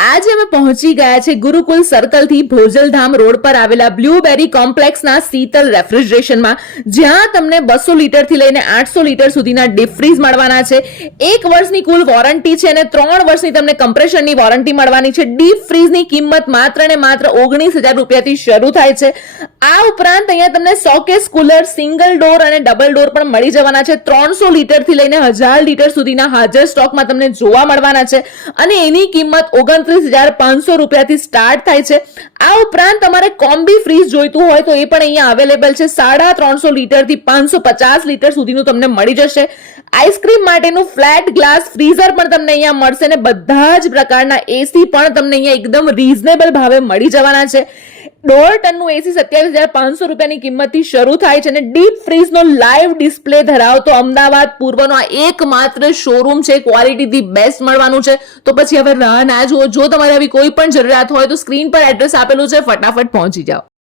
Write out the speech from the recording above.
આજે અમે પહોંચી ગયા છે ગુરુકુલ સર્કલ થી ભોજલધામ રોડ પર આવેલા બ્લુબેરી કોમ્પ્લેક્સના શીતલ રેફ્રિજરેશનમાં, જ્યાં તમને 200 લીટર થી લઈને 800 લીટર સુધીના ડીપ ફ્રીઝ મળવાના છે. 1 વર્ષની કુલ વોરંટી છે અને 3 વર્ષની તમને કમ્પ્રેશનની વોરંટી મળવાની છે. ડીપ ફ્રીઝની કિંમત માત્ર ને માત્ર 19,000 રૂપિયાથી શરૂ થાય છે. આ ઉપરાંત અહીંયા તમને શોકેસ કુલર, સિંગલ ડોર અને ડબલ ડોર પણ મળી જવાના છે. 300 લીટર થી લઈને 1000 લીટર સુધીના હાજર સ્ટોકમાં તમને જોવા મળવાના છે અને એની કિંમત 29,500 રૂપિયાથી સ્ટાર્ટ થાય છે. આ ઉપરાંત તમારે કોમ્બી ફ્રીઝ જોઈતું હોય તો એ પણ અહીંયા અવેલેબલ છે. 350 લીટર થી 550 લીટર સુધીનું તમને મળી જશે. આઈસ્ક્રીમ માટેનું ફ્લેટ ગ્લાસ ફ્રીઝર પણ તમને અહીંયા મળશે અને બધા જ પ્રકારના એસી પણ તમને અહીંયા એકદમ રીઝનેબલ ભાવે મળી જવાના છે. 1.5 ટનનું એસી 27,500 રૂપિયાની કિંમતથી શરૂ થાય છે અને ડીપ ફ્રીઝનો લાઈવ ડિસ્પ્લે ધરાવતો અમદાવાદ પૂર્વનો આ એકમાત્ર શોરૂમ છે. ક્વોલિટીથી બેસ્ટ મળવાનું છે. તો પછી હવે રાહ ના જુઓ. જો તમારે આવી કોઈ પણ જરૂરિયાત હોય તો સ્ક્રીન પર એડ્રેસ આપેલું છે, ફટાફટ પહોંચી જાઓ.